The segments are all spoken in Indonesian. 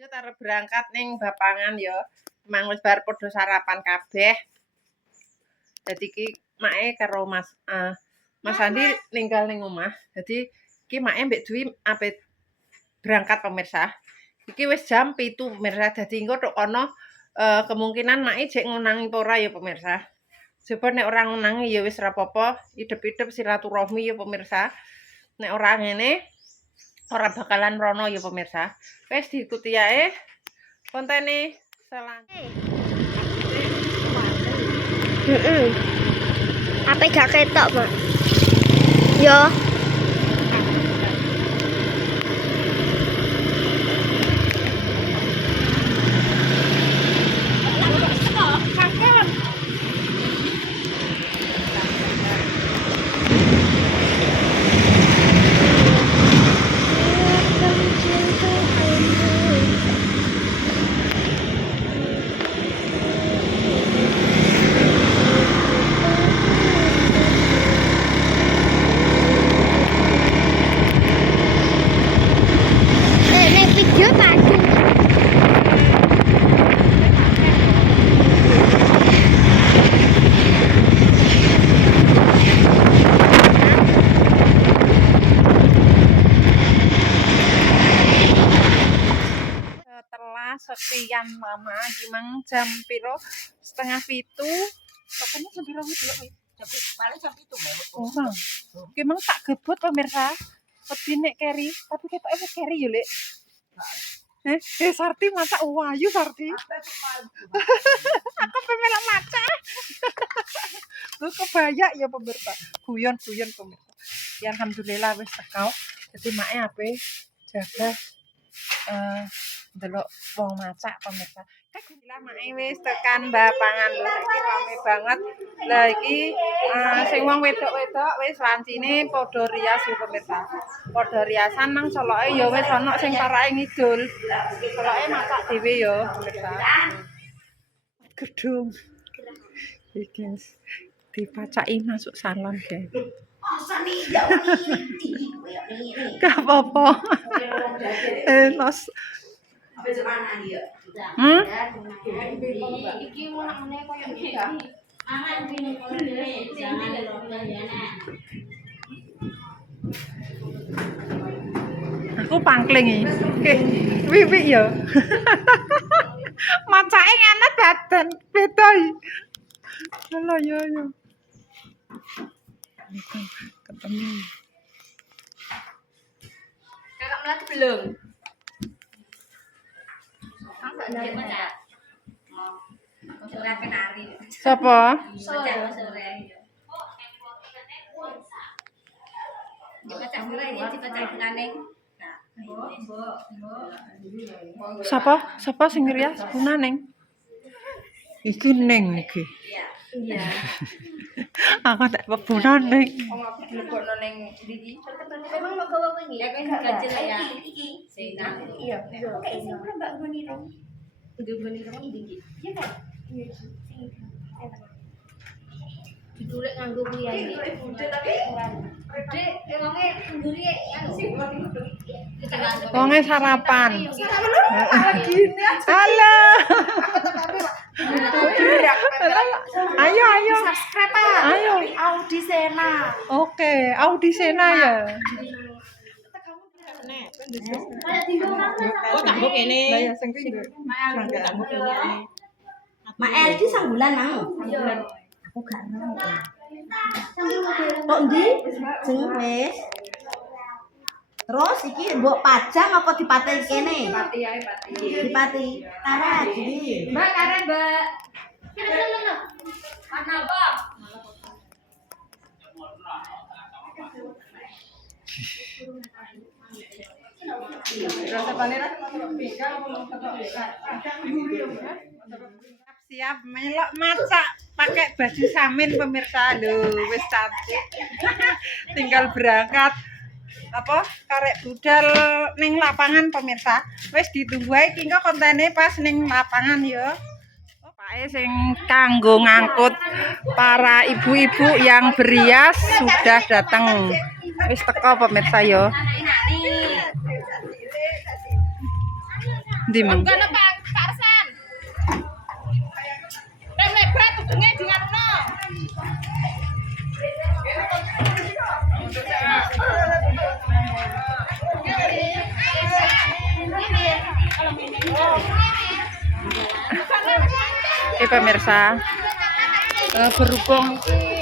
lanjut arep berangkat ning Bapangan ya. Mang wis bar padha sarapan kabeh. Dadi iki make karo Mas Andi ninggal ning omah. Dadi iki make mbek Dwi ape berangkat pemirsa. Iki wis jam 7 pemirsa. Dadi engko tok kono kemungkinan make jek ngunangi apa ora ya pemirsa. Coba nek ora ngunangi ya wis ora apa-apa, idep-idep silaturahmi ya pemirsa. Nek ora ngene ora bakalan rono ya pemirsa. Wes diikuti ae kontene selanjutnya. Apa gak ketok, Mak? Yo. Sekian lama gimang jam piro 6:30 pokoknya jam piro wis delok paling jam 7 Mbak. Gimang tak gebut pemirsa. Wedi nek keri, tapi ketoke wis keri yo, Lek. Sarti masak wayu Sarti. Aku pemelok maca. Lu kebayak ya pemirsa. Guyon-guyon pemirsa. Ya alhamdulillah wis teko. Dadi make ape jaga delok wong masak pemirsa. Alhamdulillah make wis tekan Bapangan lho. Iki rame banget. Lah iki sing wong wedok-wedok wis lancine padha rias ya pemirsa. Padha riasan nang coloke ya wis ana sing parake ngidul. Coloke masak dhewe ya pemirsa. Gedung. Iki dipacaki masuk salon, guys. Gak apa-apa. Los. Aku pangkling iki. Wiwi ya. Macake ngene badan beda iki. Lho ya. Ketemu. Kakak melat belum? Siapa? Siapa sing rias Bunaneng? Iki Neng iki. Iya. Aku tak Bunaneng. Wong aku dilebokno ning ndi iki? Memang mau gawa wingi. Ya kan ganjel ya. Iki. Iya. Oke, sing Mbak Goni rong. Goni rong ndi iki? Iya kan? Iya. Didulek nganggo kuwi ae. Budhe tapi budhe wonge ngguri anu. Wonge sarapan. Halo. Ayo. Subscribe Pak. Ayo. Audisena. Oke, Audisena ya. Oh, tambok kene. Lah ya sing pindho. Tambok kene. Mael iki sambulan nang. Aku gak nang. Kok ndi? Jeng wis. Terus iki mbok pajang apa dipati kene? Pati ae pati. Dipati. Karet iki. Mbak karet, Mbak. Lho. Mana apa? Siap melok masak pakai baju samin pemirsa lho wis cantik. Tinggal berangkat apa karek budal ning lapangan pemirsa. Wis ditunggu ae iki kontene pas ning lapangan ya. Pake sing kanggo ngangkut para ibu-ibu yang berias sudah datang. Wis teko pemirsa ya. Ndi Mang? Kono Pak Arsan. Rem lebrat udenge dianuno. Oke pemirsa, berhubung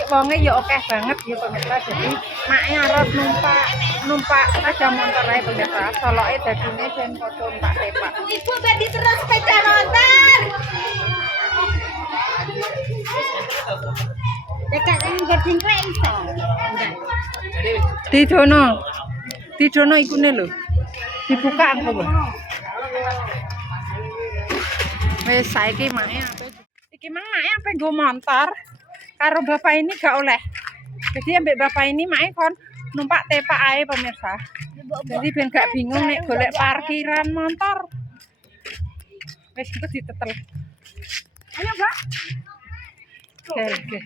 wonge ya akeh banget ya pemirsa, jadi make arep numpak sepeda motor ae pemirsa. Soloke dadine ben padha numpak tepak. Ibu tadi terus sepeda motor. Dekat yang gading iso. Didono ikune lho. Dibuka apa, Bang? Wes saiki make iki mang make ape nggo motor karo bapak ini gak oleh. Jadi ambek bapak ini make kon numpak tepak ae pemirsa. Jadi ben gak bingung nek golek parkiran motor. Wes itu ditetel. Ayo, Mbak. Oke.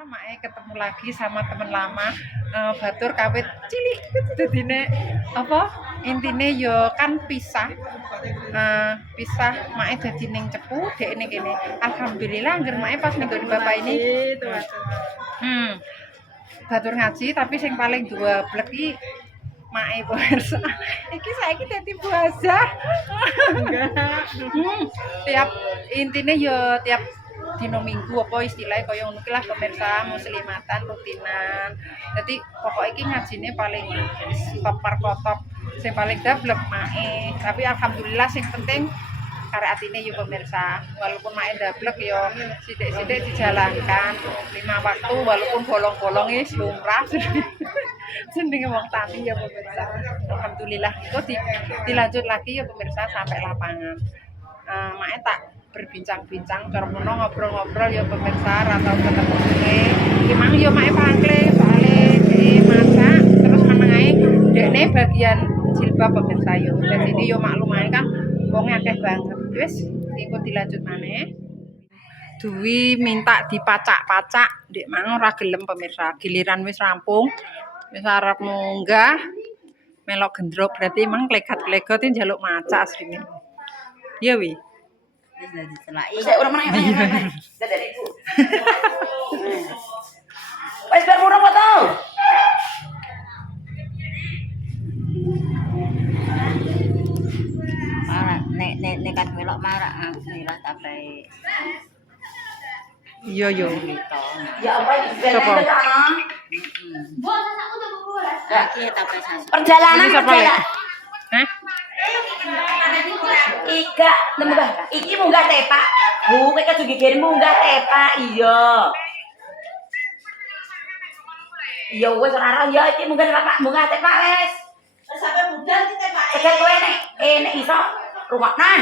Mae ketemu lagi sama teman lama batur kawit cilik. Dadine apa? Intine yo kan pisah. Pisah mae dadi ning Cepu, dekne kene. Alhamdulillah anggere mae pas ning bapak ini. Batur ngaji tapi sing paling dua blek iki mae pemirsa. Iki saiki dadi buaza. Tiap intine yo tiap dino minggu apa istilahnya kaya ngono ki lah pemirsa muslimatan rutinan. Jadi pokok iki ngajine paling topar kotop sing paling dablek mae. Tapi alhamdulillah sing penting karek atine yo pemirsa. Walaupun mae dablek yo sithik-sithik dijalankan 5 waktu walaupun bolong-bolong wis lumrah. Jenenge wong tani ya pemirsa. Alhamdulillah itu dilanjut lagi ya pemirsa sampai lapangan. Mae tak berbincang-bincang cara mono ngobrol-ngobrol ya pemirsa atau ketemu sore iki mang yo mae pangkle soalé masak terus meneng ae dekne bagian jilbab pemirsa yo jadi yo maklum ae kan wonge akeh banget wis engko dilanjut maneh Dwi minta dipacak-pacak ndek mang ora gelem pemirsa giliran wis rampung wis arep munggah melok gendrok berarti emang klegat-klegot njaluk macak asline iya wi. Saya orang mana yang dari ibu. Wes bar murah apa tau? Marah, nek kan melok marah, nilah tapi. Iya yo. Ya apa iki? Perjalanan perjalanan. Hah? Ika, iki munggah tepak. Bu, kowe kudu gigir munggah tepak, iya. Iya wis ora ora ya iki munggah tepak wis. Wis sampe budal iki tepak. Nek kowe nek iso rungoknan.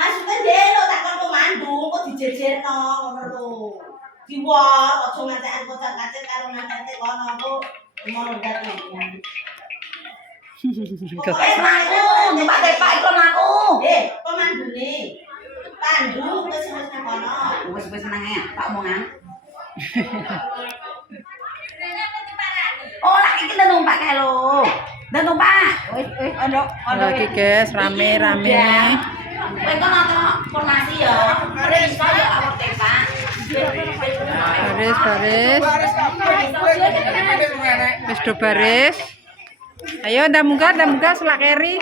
Maksudnya dhewe tak kon pemandu kok dijejerno ngono lho. Diwol aja ngantek kocak-kacek karo ngantek kono kok ngono dadi. Wes aku numpak tepak iku aku. Pemandune. Pandu wis nang kono. Wis nang ya, tak omongan. Oh, lagi kita numpak kae lho. Ndak numpak. Wis ono Lagi guys, rame-rame. Kowe kok nonton formasi ya. Ora iso ya awak tepak. Baris. Wis do baris. Ayo ndak munggah selak keri.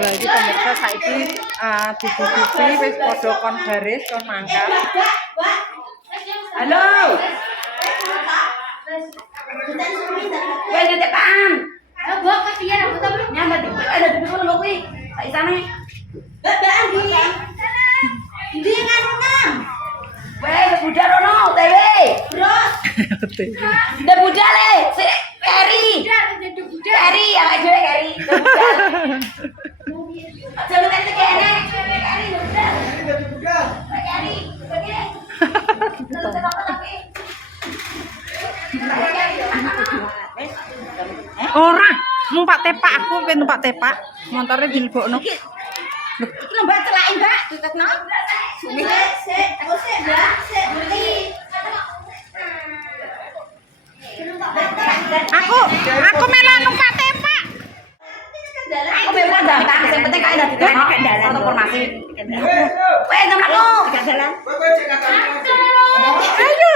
Lagi pemirsa saiki dibubuhi wis padha kon baris kon mangkat. Halo. Wes tetepan. Mbok kepiye rambut apa? Nyambat ada di kono lho kuwi. Sak isane. Mbak Andi. Ndi nganunam? Wes budal rono tewe. Bros. Ndak budal e, sik keri. Keri awake dhewe keri. Budal. Aja minta kene. Keri budal. Keri. Ora, numpak tepak aku pengen numpak tepak. Montore dilebokno. Iki lembah celake Mbak, tutukno. Sik, Mbak, sik beli. Aku melok numpak tepak. Aku memang gampang, yang penting kae dadi kendalan. Foto formasi. Wes nomorku. Kendalan. Ayo.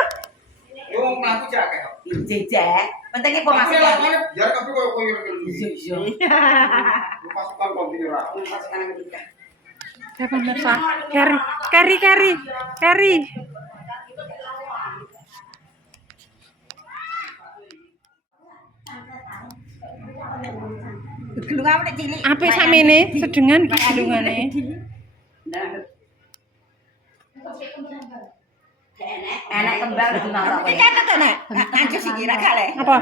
Yo mlaku jak kok. Jejak. Penting informasi. Biar kabeh koyo iya. Pasukan kombini ora. Ya pemirsa, Carry. Gelung apa nek cilik. Apik samene sedengan iki gelungane. Enak kembang dadi masak. Iki kan to nek. Anjus iki ra gak le. Apa?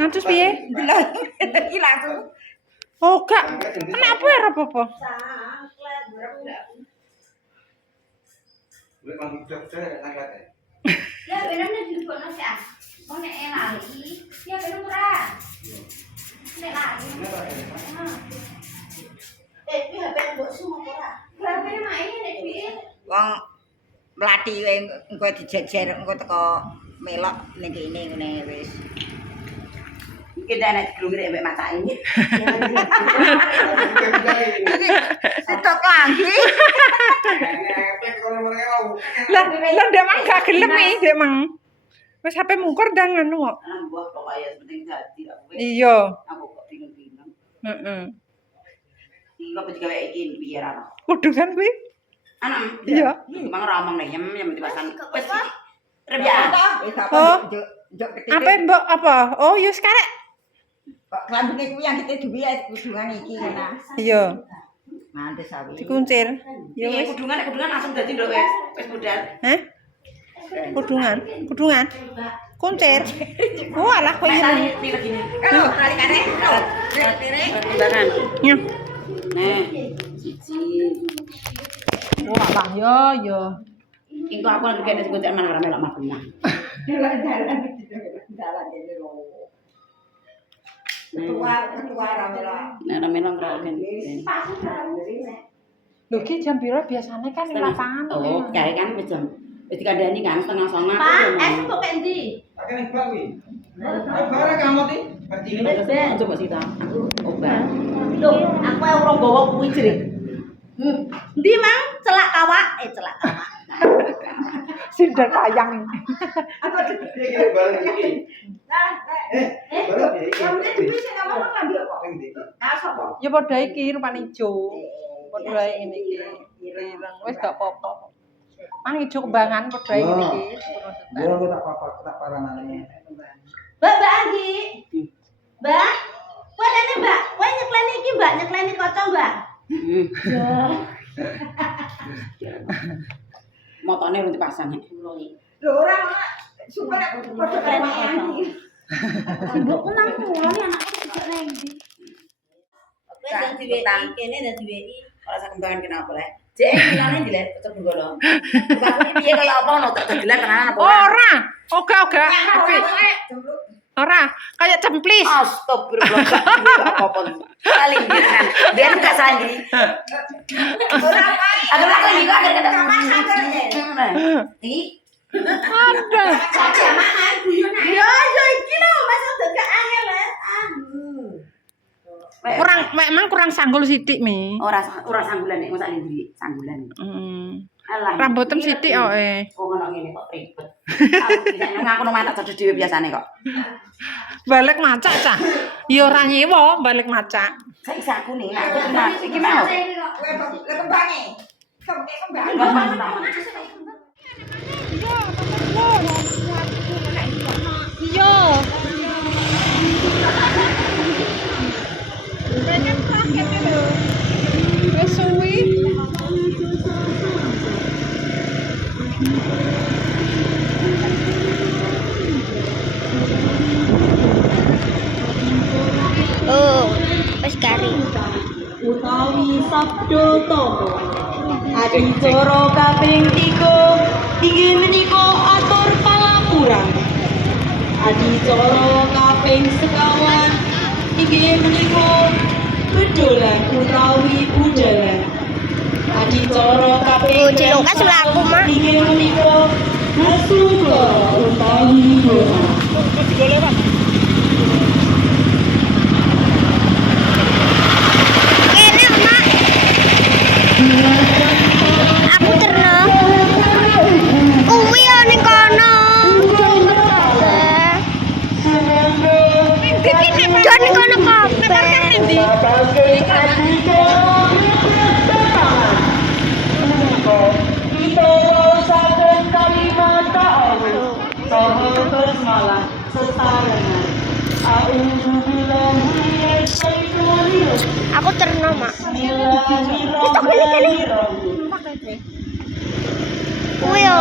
Ngantus piye? Delok. Iki langsung. Oh, gak. Kenapa ya apa-apa? Lek mang dek nangkat. Ya bener nek dilebokno sik ah. Wong nek lali, ya bener ora. Nek lali. Iki HP mbok sumo ora. Berapa main nek piye? Wong mlati wae engko dijejer engko teko melok ning kene ngene wis. Iki ndak nek glungir mbek matake. Setok lagi. Lah ndek mang gak gelem iki, Dek Mang. Wis HP mungkur ndang anu kok. Mbah pokoke penting dadi aku. Iya. Aku kok bingung-bingung. Heeh. Iki kok digawe iki piye ra. Kudungan kuwi. Anak. Iya. Mang ramong nek yem dipasan. Wis. Rebian. Oh. Apa mbok apa? Oh, yo sekarek. Kok klambine kuwi yang kita duwe kudungan iki ngene. Iya. Mantes sawi. Dikuncir. Ya Iya, wis. kudungan langsung dadi nduk wis budal. Hah? Kudungan. Kuncir. Oh, alah kowe ngene. Ini begini. Kalau kali-kali, timbangan. Ya. Nah, siji. Ora lah yo. Engko aku lagi kene sing gocek mana melok mabuna. Jalan ini lho. Ketua ramelok. Nah, ramelok kok kene. Lho ki jam piro biasane kan ning lapangan. Oh, kae kan wis jam. Wis dikandani kan setengah 09.00. Pak, kok kek ndi? Pakai ning bak kuwi. Bare kamu ti. Berjini Coba sih ta. Obat. Loh, aku ora nggawa kuwi jere. Ndi, Mang? Celak kawak. Celak kawak. Sindan ayang. Aku iki bare iki. Bare iki. kamu dhewe sing ngomong ngambil kok. Ning ndi? Ah, sapa? Ya padha iki rupane ijo. Padha ae ngene iki. Ireng wis gak apa-apa. Mang ijo kembangan padha ae ngene iki. Yo aku tak paranane. Mbak Anggi. Mbak. Kowe lene, Mbak. Kowe nyekleni iki, Mbak, nyekleni kaca, Mbak. Motone urung dipasang. Lho ora sumpah nek padha karo Anggi. Mbokku nang mulai anakku dijak nang ndi. Wis yang diweki kene dan diweki ora sak kembangan kenapa lek. Jek bilane dilek tetep ngono. Aku iki piye kaya apa ono tak gelar tenanan apa Ora. Oga. Ora, kayak cemplis. Astagfirullah. Apa-apa. Paling bisan. Biar enggak salah gini. Ora apa. Ada lagi kok ada kata sama sadar. Ih. Ada. Jamaah guyon ae. Ya iki lho Mas udah gak angel ya. Memang kurang sanggul sithik mi. Ora sanggulan nek mosok ndi sanggulan. Alah. Rambutem sithik kok Oh ngono ngene kok ribet. Aku bisa ngaku nang matak cedhek dhewe biasane kok. Balik macak cah. Ya ora nyewa balik macak. Saiki aku nih nek aku tenan iki mau. Kembange. Kembang. Iya. Wis suwi. Oh, wis garing. Utawi sabda tata adicara kaping 3 inggih menika atur palapuran. Adicara kaping 50 inggih menika bedolan utawi budalan. Cilungkas mlaku, Mak. Inggih menika Hasungkara utawi doa. Kene, Mak. Aku terno. Kuwi yo ning kono. Jon ning kono kok. Nebarkan endi? Kita saben kalimat ta'awud saha basmalah sestarengan. A'udzubillahi minasyaitonir rajim. Aku terno, Mak. Bismillahirrahmanirrahim. Kuwi yo.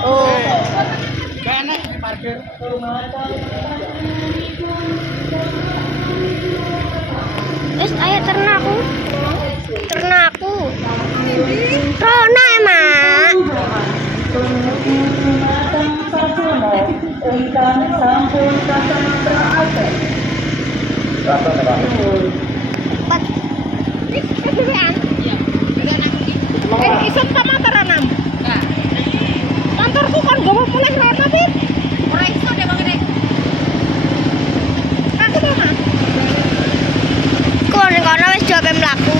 Oh. Wis ayo ternaku. Ternaku. Rono ya, Mak. Pat. Iso ta motor enam. Kantorku kon gowo mulai rono, Pit. Ora iso deh Bang Nek. Aku to, Mas. Kon kono wis jope mlaku.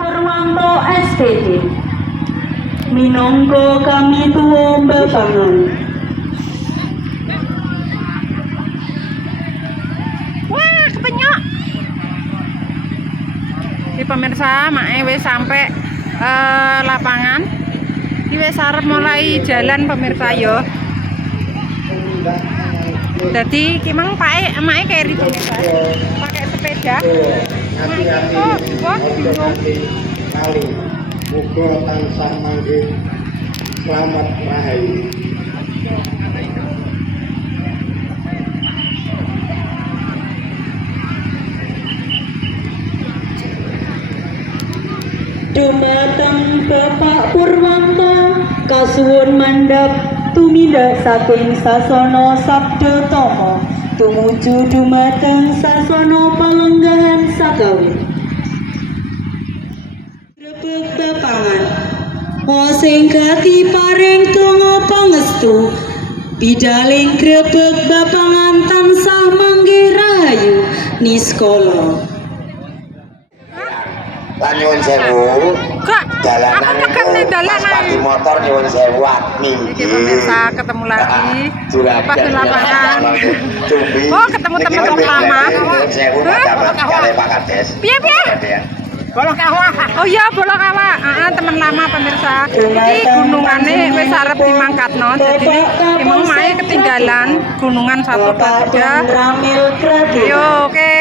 Purwanto SPT minangka kami tuwa bebangan. Wah, kepenyok. Di pemirsa, Mae wis sampai lapangan. Iki wis arep mulai jalan pemirsa yo. Jadi kimang Mae keri pemirsa. Pakai sepeda. Oh, wah, bingung. Kali muga tansah mangke selamat rahayu. Dumateng Bapak Purwanto kasuwun mandhap tumindak saking sasana Sabda Tama tumuju dumateng sasana palenggahan sakawin. Grebeg bepangan sing gati paring donga pangestu bidaling grebeg bepangan tansah manggih rahayu niskala. Lan nyuwun sewu. Kak, Dalanan aku tekan nih dalanan. sepatu motor nyuwun sewu Iki pemirsa ketemu lagi pas di lapangan. Cumbi. Oh, ketemu teman lama. Nyuwun sewu Pak kali Pak Kades. Piye? Bolong kawah. Oh iya, bolong kawah. Teman lama pemirsa. Iki gunungane wis arep dimangkatno. Jadi emang Mae ketinggalan gunungan satu aja. Yo, oke.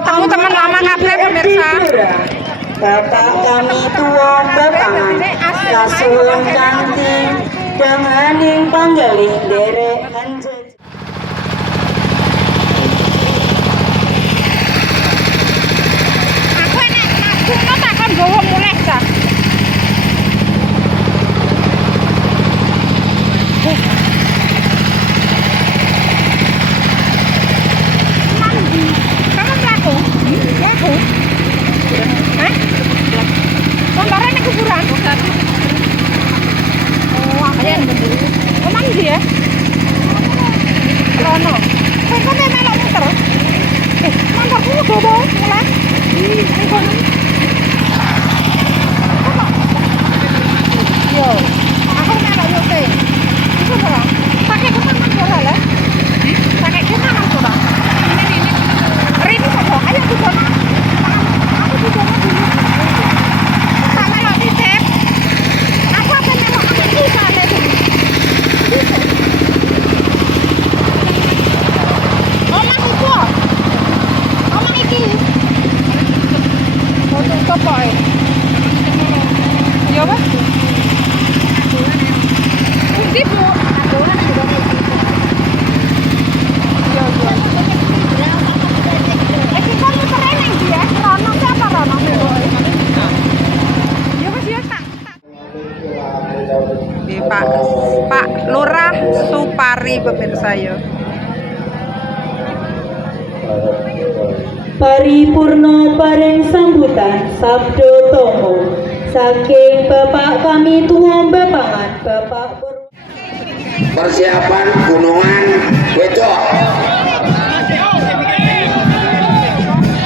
Ketemu teman lama kabeh pemirsa. Bapak kami tuwa bepangan kasuwun kanthi danganing panggalih derek kanjeng. Aku enak kuno takon gowo muleh ta. Mandi. Kamu mlaku? Mlaku. Hah? Motornya ning kuburan. Oh, ayan bener. Oh, mandi ya? Rono. Kok melok muter? Motorku gowo mulai. Ning kono. Yo, aku melok yote. Iso ora? Pakai kemana ora lah? Pakai kemana ora? Ini. Rini kok. Ayo di kono. Aku di kono dulu. Tak melok titip. Aku apa melok aku sale dulu. Omah iku. Omah iki. Untuk topoe. Yo, Pak. Ndi, Bu? Yo. paripurna paring sambutan sabda tomo saking Bapak kami tuwa Bepangan Bapak Persiapan gunungan wedok.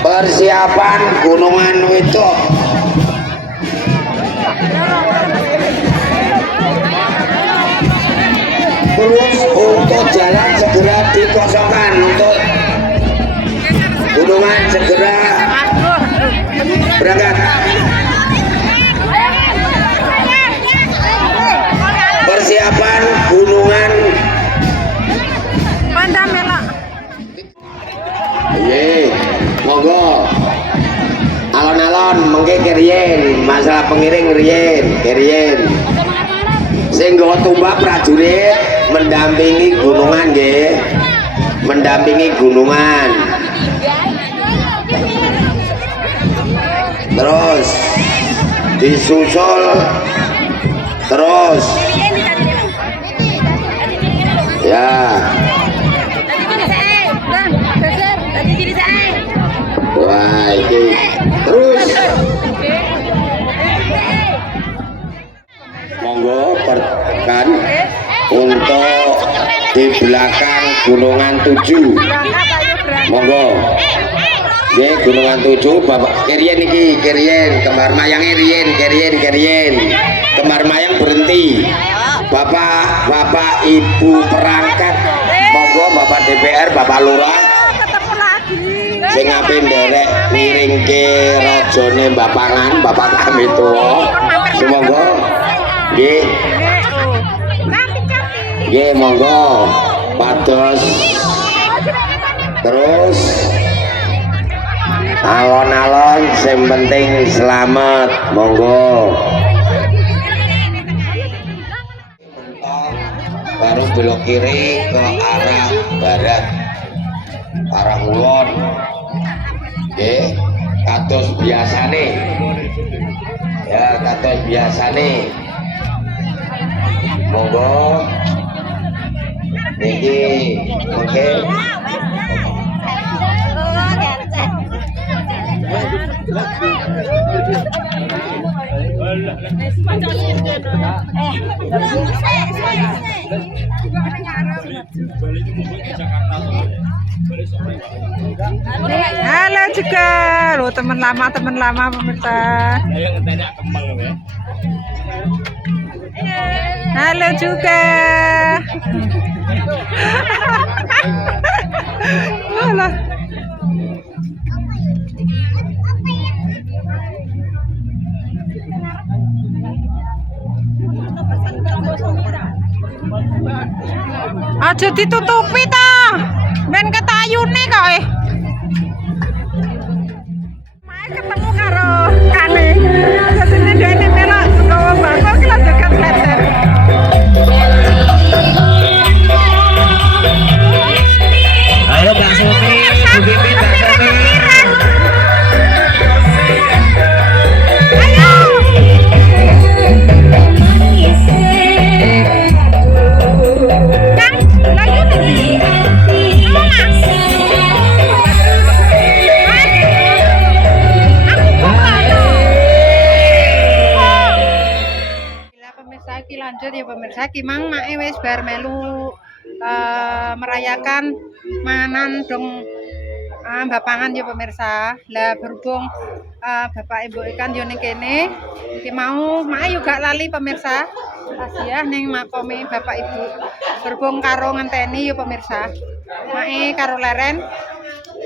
Persiapan gunungan wedok. Terus untuk jalan segera dikosongkan, untuk gunungan segera berangkat. Persiapan gunungan. Ye, monggo. Alon-alon mengke keriyen, masalah pengiring keriyen. Sing nggawa tumbak prajurit mendampingi gunungan nggih. Mendampingi gunungan. Terus disusul terus ya. Wah, ini terus monggo perkan untuk di belakang gunungan 7. Monggo nggih gunungan 7 Bapak keriyen iki keriyen kembar mayange keriyen kembar mayang berhenti. Bapak Ibu perangkat monggo Bapak DPR Bapak Lurah sing ape nderek miringke rajane Bapangan Bapak kami tuwa monggo nggih monggo pados terus alon-alon sing penting selamat monggo. Baru belok kiri ke arah barat, arah kulon. Oke, kados biasane. Ya, kados biasane. Monggo. Niki, oke. Halo juga, lo teman lama pemirsa. Halo juga. Halo. Aja ditutupi ta. Ben ketayune kok Mae ketemu karo Kane. Jadine dene melok nggawa bakso ki lak dekat letter. Ayo Kak Sofi, Bu Bibi, Kak Sofi. Lanjut ya pemirsa, Kimang mae wis bar melu merayakan manan dong Bapangan ya pemirsa. Lah berhubung Bapak Ibu ikan yo ning kene, iki mau mae juga lali pemirsa. Tasiyah ning makome Bapak Ibu. Berhubung karo ngenteni ya pemirsa. Mae karo leren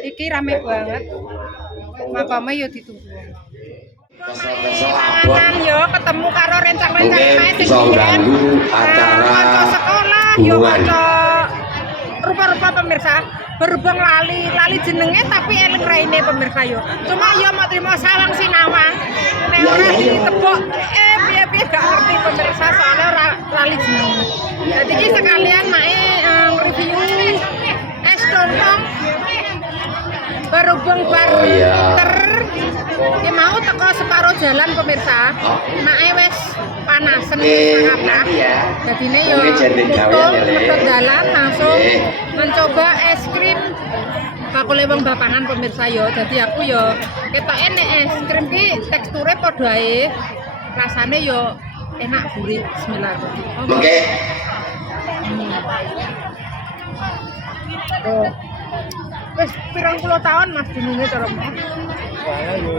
iki rame banget. Makome yo ditunggu. Kan yo ketemu karo rencang-rencang mae sing acara sekolah yo kanca rupa-rupa pemirsa. Berhubung lali jenenge tapi eling raine pemirsa yo. Cuma yo mau terima sawang sinawang. Nek ora ditebok piye-piye gak ngerti pemirsa soalnya ora lali jenenge. Dadi iki sekalian mae review es tontong berhubung bar mau teko separuh jalan pemirsa. Mae wis panasen apa. Dadine yo tutup dalan langsung mencoba es krim bakule wong bapangan pemirsa yo. Dadi aku yo ketoke nek es krim ki teksture padha ae. Rasane yo enak gurih. Bismillahirrahmanirrahim. Oke. Tuh. Wis pirang puluh tahun Mas jenenge cara. Wah, yo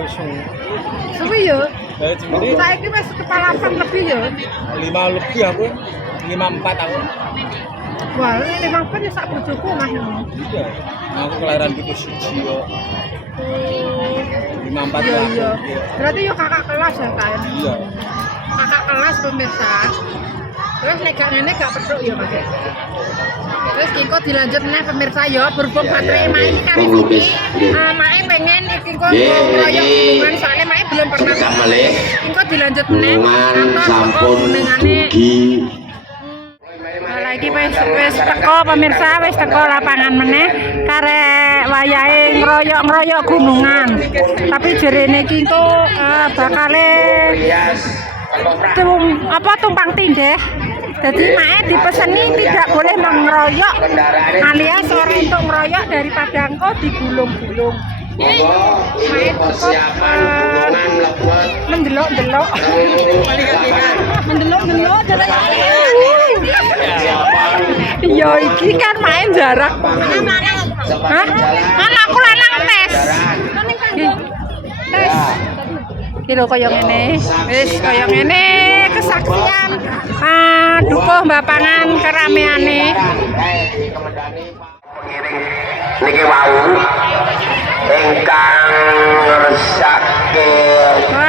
Suwi yo. Saya cemene Saiki wis kepalapan lebih yo. 5 lebih aku. 54 aku. Wah, memang kan ya sak bojoku Mas. Iya. Aku kelahiran gitu siji yo. 54 Iya, lah. iya. Berarti yo kakak kelas ya kan? Iya. Kakak kelas pemirsa. Terus nek gak ngene gak peduk ya Mas. Terus kiko dilanjut meneh pemirsa ya berhubung baterai Mae iki kan iki. Mae pengen iki kok royok hubungan soalnya Mae belum pernah. Kiko dilanjut meneh sampun dugi. Lagi wis teko pemirsa wis teko lapangan meneh karek wayahe ngroyok-ngroyok gunungan. Tapi jerene iki engko bakale tumpang tindih. Jadi Mae dipeseni tidak boleh mengeroyok alias orang untuk ngeroyok daripada engkau digulung-gulung. Mae cukup mendelok-delok. Mendelok-delok jalan. Iya iki kan main jarak. Hah? Mana aku lanang tes. Tes. Iki lho kaya ngene. Wis kaya ngene kesaksian dukuh bapangan kerameane. Niki wau ingkang sakit